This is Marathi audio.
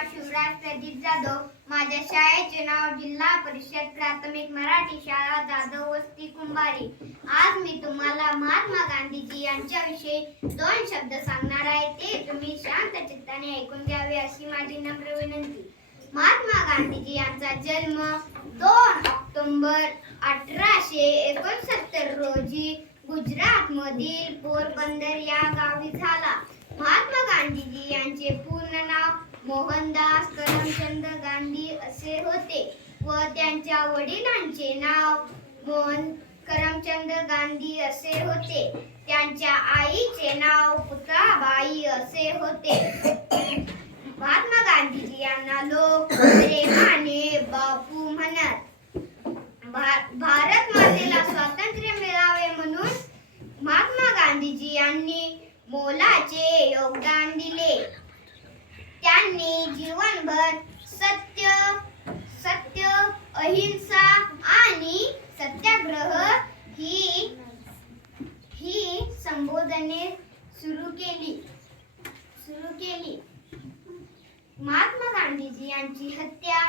नाव शिवराज प्रदीप जाधव माझ्या शाळेचे नाव जिल्हा परिषद प्राथमिक मराठी शाळा जाधव वस्ती कुंभारी. आज मी तुम्हाला महात्मा गांधीजी यांच्याविषयी दोन शब्द सांगणार आहे. ते तुम्ही शांत चित्ताने ऐकून घ्यावे अशी माझी नम्र विनंती. महात्मा गांधीजी यांचा जन्म दोन ऑक्टोंबर अठराशे एकोणसत्तर रोजी गुजरात मधील पोरबंदर या गावी झाला. महात्मा गांधीजी यांचे पूर्ण मोहनदास करमचंद गांधी असे होते व त्यांच्या वडिलांचे नाव मोहन करमचंद गांधी असे होते. त्यांच्या आईचे नाव पुतळाबाई असे होते. महात्मा गांधीजी यांना लोक प्रेमाने बापू म्हणत. भारत मातेला स्वातंत्र्य मिळावे म्हणून महात्मा गांधीजी यांनी मोलाचे योगदान दिले. त्यांनी जीवनभर सत्य सत्य अहिंसा आणि सत्याग्रह ही ही संबोधने सुरू केली. सुरू केली. महात्मा गांधीजी यांची हत्या